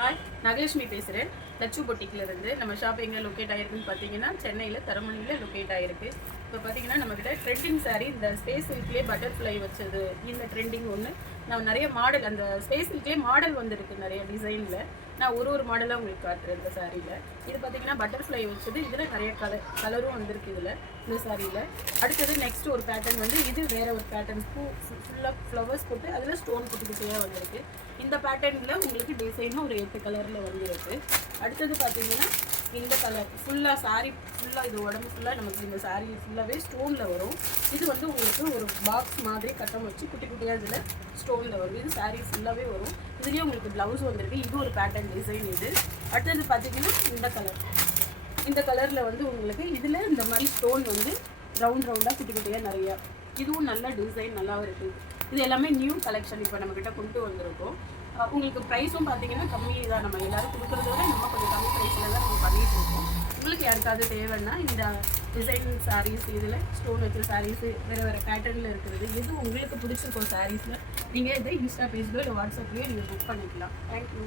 Hi, Nagalakshmi பேசுகிறேன். லட்சு பொட்டிக்கிலேருந்து. நம்ம shop எங்கே லொக்கேட் ஆகிருக்குன்னு பார்த்தீங்கன்னா சென்னையில் தரமணியில் லொக்கேட் ஆகிருக்கு. இப்போ பார்த்தீங்கன்னா நம்மக்கிட்ட ட்ரெண்டிங் சாரீ, இந்த ஸ்பேஸ் சில்க்லேயே பட்டர்ஃப்ளை வச்சது, இந்த ட்ரெண்டிங் ஒன்று. நான் நிறைய மாடல், அந்த ஸ்பேஸ் சில்க்லேயே மாடல் வந்துருக்கு நிறைய டிசைனில். நான் ஒரு மாடலாக உங்களுக்கு காட்டுறேன் இந்த சாரியில். இது பார்த்தீங்கன்னா பட்டர்ஃப்ளை வச்சது, இதில் நிறைய கலரும் வந்திருக்கு இதில், இந்த சாரியில். அடுத்தது நெக்ஸ்ட் ஒரு பேட்டர்ன் வந்து இது வேறு ஒரு பேட்டர்ன், பூ ஃபுல்லாக ஃப்ளவர்ஸ் போட்டு அதில் ஸ்டோன் குட்டி குட்டியாக வந்திருக்கு. இந்த பேட்டர்னில் உங்களுக்கு டிசைனும் ஒரு 8 கலரில் வந்துருக்கு. அடுத்தது பார்த்தீங்கன்னா இந்த கலர் ஃபுல்லாக சாரீ ஃபுல்லாக, இது உடம்பு ஃபுல்லாக நமக்கு இந்த சாரீ ஃபுல்லாகவே ஸ்டோனில் வரும். இது வந்து உங்களுக்கு ஒரு பாக்ஸ் மாதிரி கட்டம் வச்சு குட்டி குட்டியாக இதில் ஸ்டோனில் வரும். இது சாரீ ஃபுல்லாகவே வரும். இதுலேயே உங்களுக்கு ப்ளவுஸ் வந்திருக்கு. இது ஒரு பேட்டர்ன் டிசைன் இது. அடுத்தது பார்த்தீங்கன்னா இந்த கலரில் வந்து உங்களுக்கு இதில் இந்த மாதிரி ஸ்டோன் வந்து ரவுண்டாக குட்டி குட்டியாக நிறையா. இதுவும் நல்ல டிசைன் நல்லாவும் இருக்குது. இது எல்லாமே நியூ கலெக்ஷன் இப்போ நம்மக்கிட்ட கொண்டு வந்திருக்கோம். உங்களுக்கு ப்ரைஸும் பார்த்தீங்கன்னா கம்மி தான். நம்ம எல்லோரும் கொடுக்குறத விட நம்ம கொஞ்சம் கம்மி ப்ரைஸில் தான் நம்ம பண்ணிகிட்டு இருக்கோம். உங்களுக்கு யாருக்காவது தேவைன்னா இந்த டிசைன் சாரீஸ், இதில் ஸ்டோன் வச்ச சாரீஸு வேறு பேட்டர்னில் இருக்கிறது, எது உங்களுக்கு பிடிச்சிருக்கோம் சாரீஸில், நீங்கள் இதை இன்ஸ்டா பேஜில் இல்லை வாட்ஸ்அப்லேயே நீங்கள் புக் பண்ணிக்கலாம். தேங்க்யூ.